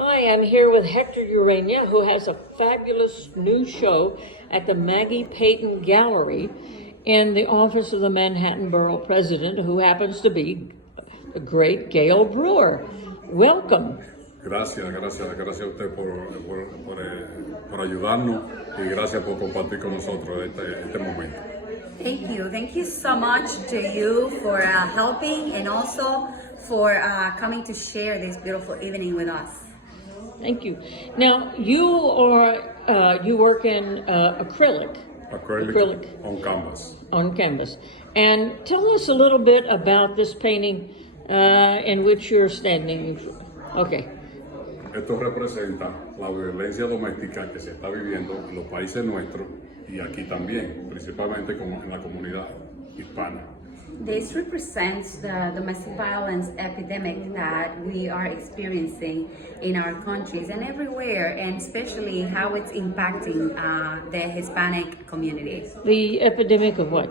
Hi, I'm here with Hector Urena, who has a fabulous new show at the Maggi Peyton Gallery in the office of the Manhattan Borough President, who happens to be the great Gail Brewer. Welcome. Gracias a usted por ayudarnos y gracias por compartir con nosotros este momento. Thank you so much to you for helping and also for coming to share this beautiful evening with us. Thank you. Now, you work in acrylic on canvas. On canvas. And tell us a little bit about this painting in which you're standing. Okay. Esto representa la violencia doméstica que se está viviendo en los países nuestros y aquí también, principalmente en la comunidad hispana. This represents the domestic violence epidemic that we are experiencing in our countries and everywhere, and especially how it's impacting the Hispanic community. The epidemic of what?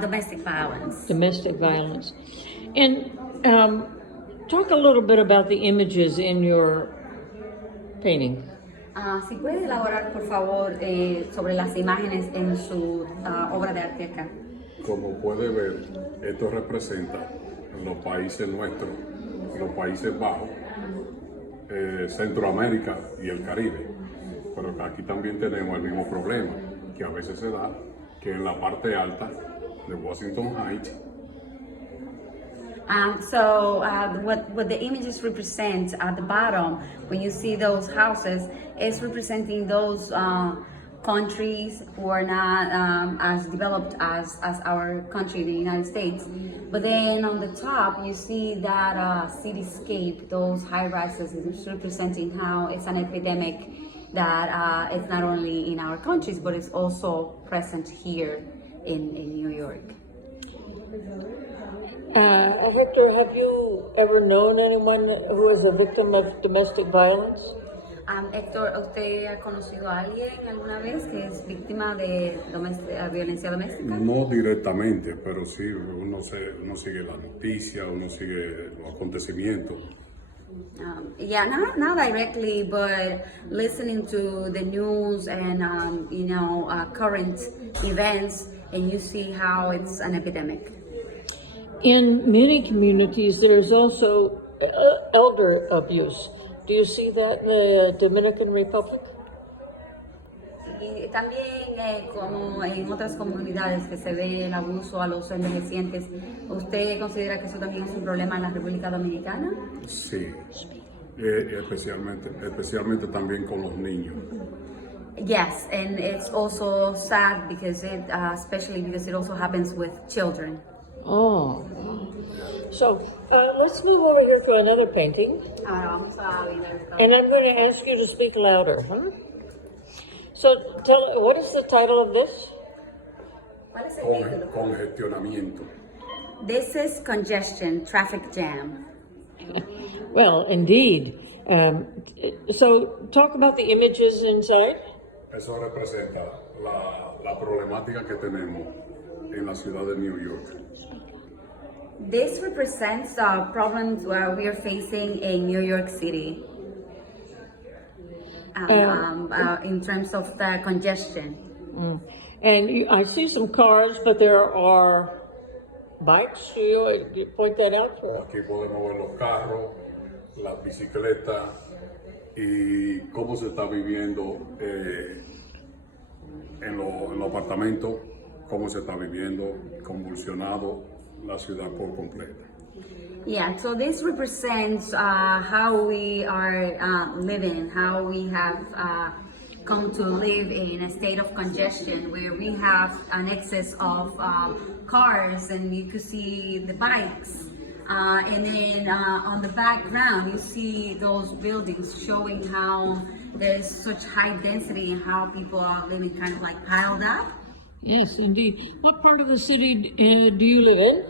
Domestic violence. Domestic violence. And talk a little bit about the images in your painting. Si puede elaborar, por favor, sobre las imágenes en su obra de arte acá. Como puede ver, esto representa los países nuestros, los Países Bajos, Centroamérica y el Caribe. Pero aquí también tenemos el mismo problema, que a veces se da, que en la parte alta de Washington Heights. What the images represent at the bottom, when you see those houses, is representing those countries who are not as developed as our country, the United States. But then on the top, you see that cityscape, those high rises, is representing how it's an epidemic that it's not only in our countries, but it's also present here in New York. Hector, have you ever known anyone who is a victim of domestic violence? Héctor, ¿usted ha conocido a alguien alguna vez que es víctima de violencia doméstica? No directamente, pero sí, uno sigue la noticia, uno sigue los acontecimientos. Not directly, but listening to the news and current events, and you see how it's an epidemic. In many communities, there is also elder abuse. Do you see that in the Dominican Republic? Y también, como en otras comunidades que se ve el abuso a los envejecientes, ¿usted considera que eso también es un problema en la República Dominicana? Sí, especialmente también con los niños. Yes, and it's also sad because especially because it also happens with children. Oh, so let's move over here to another painting. And I'm going to ask you to speak louder, huh? So what is the title of this? Congestionamiento. This is congestion, traffic jam. Well, indeed. So talk about the images inside. Eso representa la problemática que tenemos en la ciudad de New York. This represents problems where we are facing in New York City in terms of the congestion. And I see some cars, but there are bikes. You point that out for us. Aquí podemos ver los carros, las bicicletas y cómo se está viviendo en los apartamentos, cómo se está viviendo convulsionado la ciudad por completa. Yeah, so this represents how we are living, how we have come to live in a state of congestion where we have an excess of cars, and you could see the bikes. And then on the background, you see those buildings showing how there's such high density and how people are living kind of like piled up. Yes, indeed. What part of the city do you live in?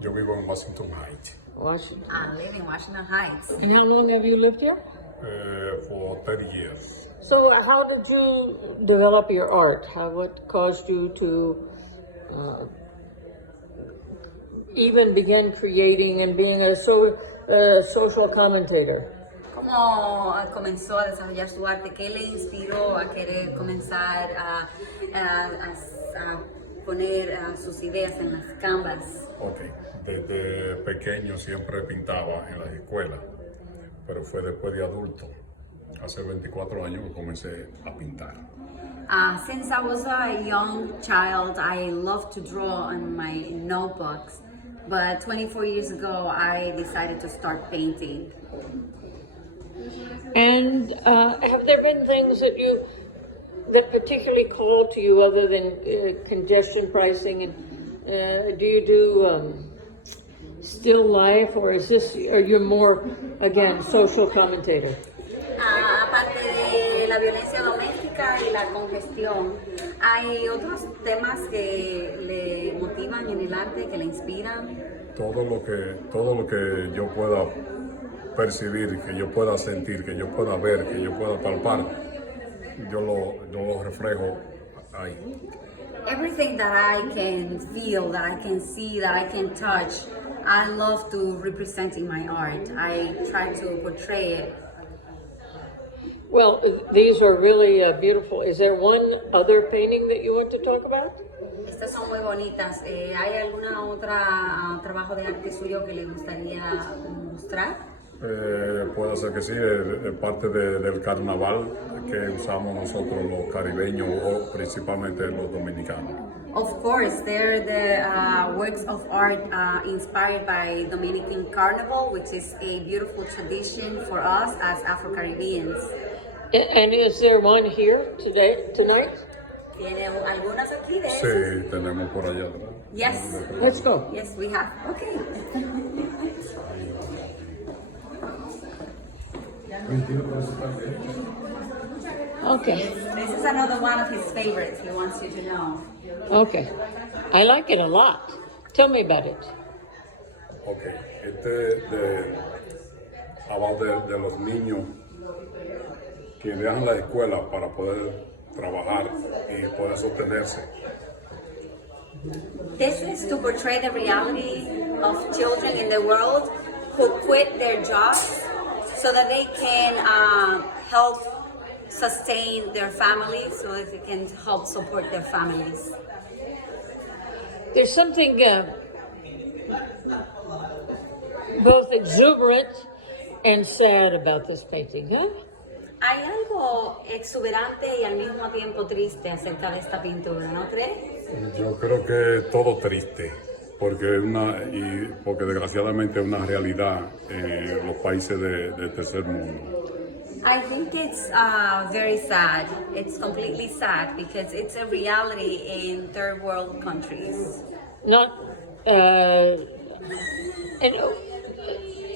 Yo vivo en Washington Heights. Washington. I live in Washington Heights. And how long have you lived here? For 30 years. So how did you develop your art? What caused you to even begin creating and being a social commentator? cómo comenzó a desarrollar su arte? ¿Qué le inspiró a querer comenzar a poner sus ideas en las canvas? Ok, desde pequeño siempre pintaba en las escuelas, pero fue después de adulto, hace 24 años que comencé a pintar. Since I was a young child, I loved to draw on my notebooks, but 24 years ago, I decided to start painting. And have there been things that particularly call to you other than congestion pricing? And do you do still life, or are you more, again, social commentator? Aparte de la violencia doméstica y la congestión, ¿hay otros temas que le motivan en el arte, que le inspiran? Todo lo que yo pueda percibir, que yo pueda sentir, que yo pueda ver, que yo pueda palpar, yo lo reflejo ahí. Everything that I can feel, that I can see, that I can touch, I love to represent in my art. I try to portray it. Well, these are really beautiful. Is there one other painting that you want to talk about? Estas son muy bonitas. ¿Hay alguna otra trabajo de arte suyo que le gustaría mostrar? Puede ser que sí, es parte del carnaval que usamos nosotros los caribeños o principalmente los dominicanos. Of course, they're the works of art inspired by Dominican Carnival, which is a beautiful tradition for us as Afro-Caribbeans. And is there one here tonight? ¿Tiene algunas aquí de esas? Sí, tenemos por allá atrás. Yes. Let's go. Yes, we have. Okay. Okay. This is another one of his favorites. He wants you to know. Okay. I like it a lot. Tell me about it. Ok, habla de los niños que dejan la escuela para poder trabajar y poder sostenerse. This is to portray the reality of children in the world who quit their jobs so that they can help sustain their families, so that they can help support their families. There's something both exuberant and sad about this painting, huh? Hay algo exuberante y al mismo tiempo triste acerca de esta pintura, ¿no crees? Yo creo que todo triste, porque desgraciadamente es una realidad en los países del tercer mundo. I think it's very sad. It's completely sad because it's a reality in third world countries. Not, and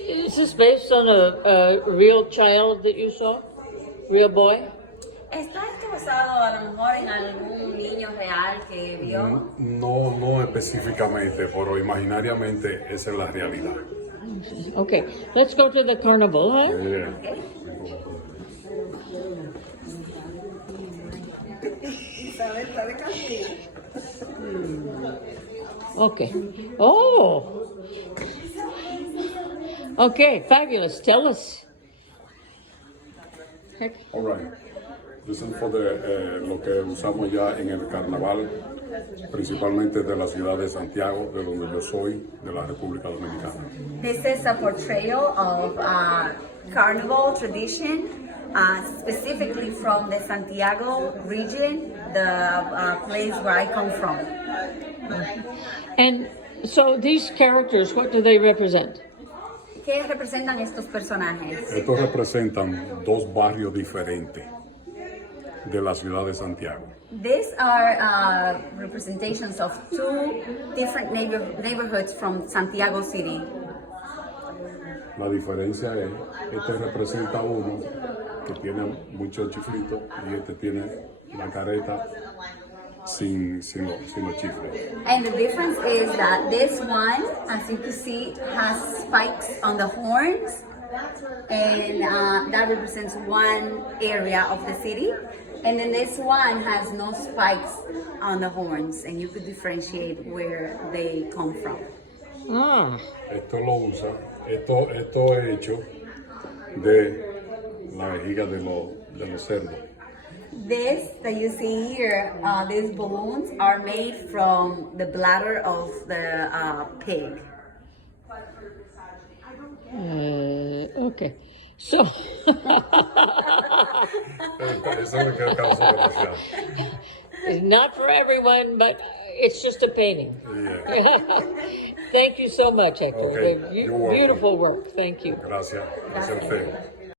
is this based on a real child that you saw? Real boy? ¿Está esto basado a lo mejor en algún niño real que vio? No específicamente, pero imaginariamente esa es la realidad. Okay, let's go to the carnival, huh? Okay. Okay. Oh. Okay, fabulous. Tell us. All right. This is for lo que usamos ya en el carnaval, principalmente de la ciudad de Santiago, de donde yo soy, de la República Dominicana. This is a portrayal of carnival tradition, specifically from the Santiago region, the place where I come from. And so these characters, what do they represent? ¿Qué representan estos personajes? Estos representan dos barrios diferentes de la ciudad de Santiago. These are representations of two different neighborhoods from Santiago City. La diferencia es, este representa uno que tiene muchos chiflitos y este tiene la careta sin los chifles. And the difference is that this one, as you can see, has spikes on the horns, and that represents one area of the city. And then this one has no spikes on the horns, and you could differentiate where they come from. Ah, Esto lo usa, esto es hecho de la vejiga de los cerdos. This that you see here, these balloons are made from the bladder of the pig. Okay. So, Eso me causó demasiado. it's not for everyone, but it's just a painting. Yeah. Thank you so much, Hector. Okay, The you're welcome. beautiful work. Thank you. Gracias. Gracias a usted.